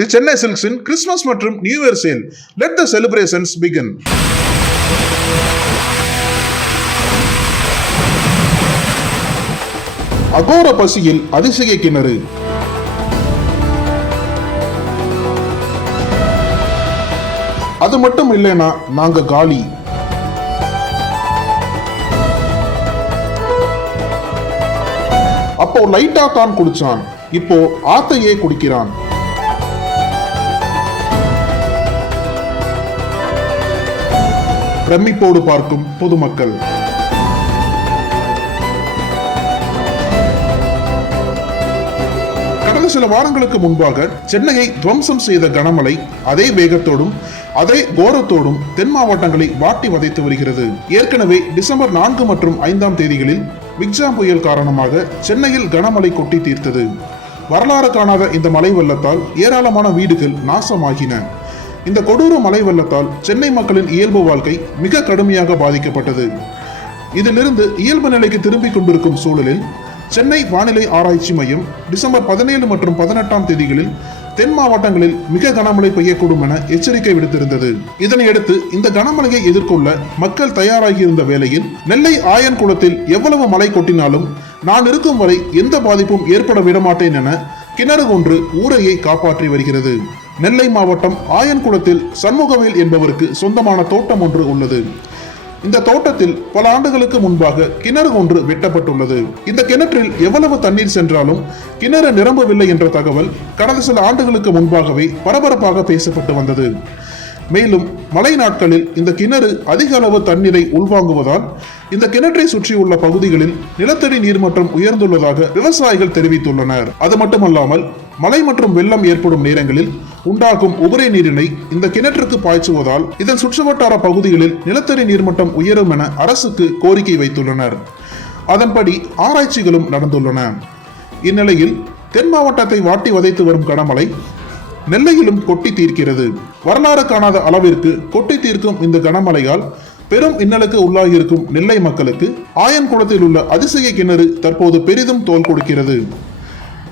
தி சென்னை சில்க்ஸின் கிறிஸ்துமஸ் மற்றும் new year sale let the celebrations begin அகோர பசியில் அதிசய கிணறு. அது மட்டும் இல்லைனா நாங்க காலி. அப்போ லைட்டா தான் குடிச்சான். இப்போ ஆத்தையே குடிக்கிறான். பிரமிப்போடு பார்க்கும் பொதுமக்கள். கடந்த சில வாரங்களுக்கு முன்பாக சென்னையை துவம்சம் செய்த கனமழை அதே வேகத்தோடும் அதே கோரத்தோடும் தென் மாவட்டங்களை வாட்டி வதைத்து வருகிறது. ஏற்கனவே டிசம்பர் நான்கு மற்றும் ஐந்தாம் தேதிகளில் விக்ஜாம் புயல் காரணமாக சென்னையில் கனமழை கொட்டி தீர்த்தது. வரலாறு காணாத இந்த மழை வெள்ளத்தால் ஏராளமான வீடுகள் நாசமாகின. இந்த கொடூர மழை வெள்ளத்தால் சென்னை மக்களின் இயல்பு வாழ்க்கை மிக கடுமையாக பாதிக்கப்பட்டது. இதிலிருந்து இயல்பு நிலைக்கு திரும்பிக் கொண்டிருக்கும் சூழலில் சென்னை வானிலை ஆராய்ச்சி மையம் டிசம்பர் பதினேழு மற்றும் பதினெட்டாம் தேதிகளில் தென் மாவட்டங்களில் மிக கனமழை பெய்யக்கூடும் என எச்சரிக்கை விடுத்திருந்தது. இதனையடுத்து இந்த கனமழையை எதிர்கொள்ள மக்கள் தயாராகியிருந்த வேளையில் நெல்லை ஆயன் குளத்தில் எவ்வளவு மழை கொட்டினாலும் நான் இருக்கும் வரை எந்த பாதிப்பும் ஏற்பட விடமாட்டேன் என கிணறு ஒன்று ஊரையை காப்பாற்றி வருகிறது. நெல்லை மாவட்டம் ஆயன்குளத்தில் சண்முகவேல் என்பவருக்கு சொந்தமான தோட்டம் ஒன்று உள்ளது. இந்த தோட்டத்தில் பல ஆண்டுகளுக்கு முன்பாக கிணறு ஒன்று வெட்டப்பட்டுள்ளது. இந்த கிணற்றில் எவ்வளவு தண்ணீர் சென்றாலும் கிணறு நிரம்பவில்லை என்ற தகவல் கடந்த சில ஆண்டுகளுக்கு முன்பாகவே பரபரப்பாக பேசப்பட்டு வந்தது. மேலும் மழை நாட்களில் இந்த கிணறு அதிக அளவு தண்ணீரை உள்வாங்குவதால் இந்த கிணற்றை சுற்றியுள்ள பகுதிகளில் நிலத்தடி நீர்மட்டம் உயர்ந்துள்ளதாக விவசாயிகள் தெரிவித்துள்ளனர். அது மட்டுமல்லாமல் மழை மற்றும் வெள்ளம் ஏற்படும் நேரங்களில் உண்டாகும் உபரி நீரினை இந்த கிணற்றுக்கு பாய்ச்சுவதால் இதன் சுற்றுவட்டார பகுதிகளில் நிலத்தடி நீர்மட்டம் உயரும் என அரசுக்கு கோரிக்கை வைத்துள்ளனர். அதன்படி ஆராய்ச்சிகளும் நடந்துள்ளன. இந்நிலையில் தென் மாவட்டத்தை வாட்டி வதைத்து வரும் கனமழை நெல்லையிலும் கொட்டி தீர்க்கிறது. வரலாறு காணாத அளவிற்கு கொட்டி தீர்க்கும் இந்த கனமழையால் பெரும் இன்னலுக்கு உள்ளாகியிருக்கும் நெல்லை மக்களுக்கு ஆயன்குளத்தில் உள்ள அதிசய கிணறு தற்போது பெரிதும் தோல் கொடுக்கிறது.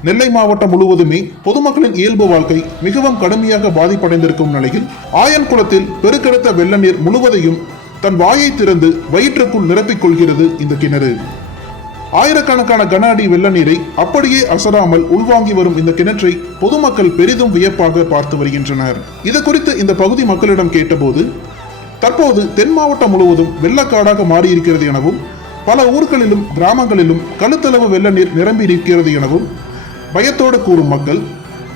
நெல்லை மாவட்டம் முழுவதுமே பொதுமக்களின் இயல்பு வாழ்க்கை மிகவும் கடுமையாக பாதிப்படைந்திருக்கும் நிலையில் ஆயன்குளத்தில் பெருக்கெடுத்த வெள்ள நீர் முழுவதையும் தன் வாயை திறந்து வயிற்றுக்குள் நிரப்பிக் கொள்கிறது இந்த கிணறு. ஆயிரக்கணக்கான கன அடி வெள்ள நீரை அப்படியே அசராமல் உள்வாங்கி வரும் இந்த கிணற்றை பொதுமக்கள் பெரிதும் வியப்பாக பார்த்து வருகின்றனர். இது குறித்து இந்த பகுதி மக்களிடம் கேட்டபோது தற்போது தென் மாவட்டம் முழுவதும் வெள்ளக்காடாக மாறியிருக்கிறது எனவும் பல ஊர்களிலும் கிராமங்களிலும் கழுத்தளவு வெள்ள நீர் நிரம்பி இருக்கிறது எனவும் பயத்தோடு கூறும் மக்கள்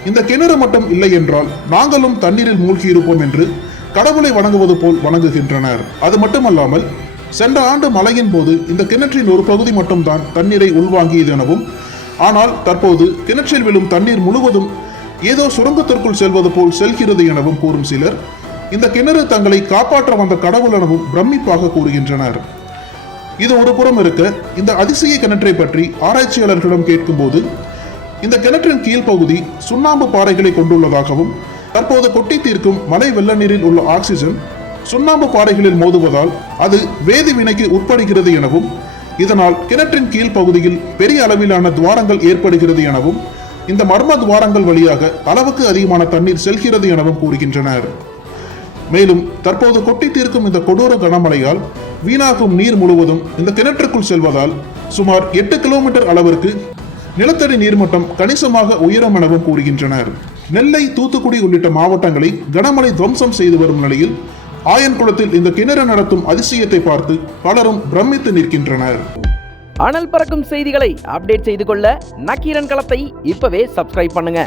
இந்த கிணறு மட்டும் இல்லை என்றால் நாங்களும் தண்ணீரில் மூழ்கி இருப்போம் என்று கடவுளை வணங்குவது போல் வணங்குகின்றனர். அது மட்டுமல்லாமல் சென்ற ஆண்டு மழையின் போது இந்த கிணற்றின் ஒரு பகுதி மட்டும்தான் தண்ணீரை உள்வாங்கியது எனவும் ஆனால் தற்போது கிணற்றில் விழும் தண்ணீர் முழுவதும் ஏதோ சுரங்கத்திற்குள் செல்வது போல் செல்கிறது எனவும் கூறும் சிலர் இந்த கிணறு தங்களை காப்பாற்ற வந்த கடவுள் எனவும் பிரமிப்பாக கூறுகின்றனர். இது ஒரு புறம் இருக்க இந்த அதிசய கிணற்றை பற்றி ஆராய்ச்சியாளர்களிடம் கேட்கும்போது இந்த கிணற்றின் கீழ்ப்பகுதி சுண்ணாம்பு பாறைகளை கொண்டுள்ளதாகவும் தற்போது கொட்டி தீர்க்கும் மலை வெள்ள நீரில் உள்ள ஆக்சிஜன் சுண்ணாம்பு பாறைகளில் மோதுவதால் அது வேதி வினைக்கு உட்படுகிறது எனவும் இதனால் கிணற்றின் கீழ் பகுதியில் பெரிய அளவிலான துவாரங்கள் ஏற்படுகிறது எனவும் இந்த மர்ம துவாரங்கள் வழியாக அளவுக்கு அதிகமான தண்ணீர் செல்கிறது எனவும் கூறுகின்றனர். மேலும் தற்போது கொட்டி தீர்க்கும் இந்த கொடூர கனமழையால் வீணாகும் நீர் முழுவதும் இந்த கிணற்றுக்குள் செல்வதால் சுமார் எட்டு கிலோமீட்டர் அளவிற்கு நிலத்தடி நீர்மட்டம் கணிசமாக உயரும் எனவும் கூறுகின்றனர். நெல்லை தூத்துக்குடி உள்ளிட்ட மாவட்டங்களை கனமழை துவம்சம் செய்து வரும் நிலையில் ஆயன்குளத்தில் இந்த கிணறு நடத்தும் அதிசயத்தை பார்த்து பலரும் பிரமித்து நிற்கின்றனர். அனல் பறக்கும் செய்திகளை அப்டேட் செய்து கொள்ள நக்கீரன் களத்தை இப்பவே சப்ஸ்கிரைப் பண்ணுங்க.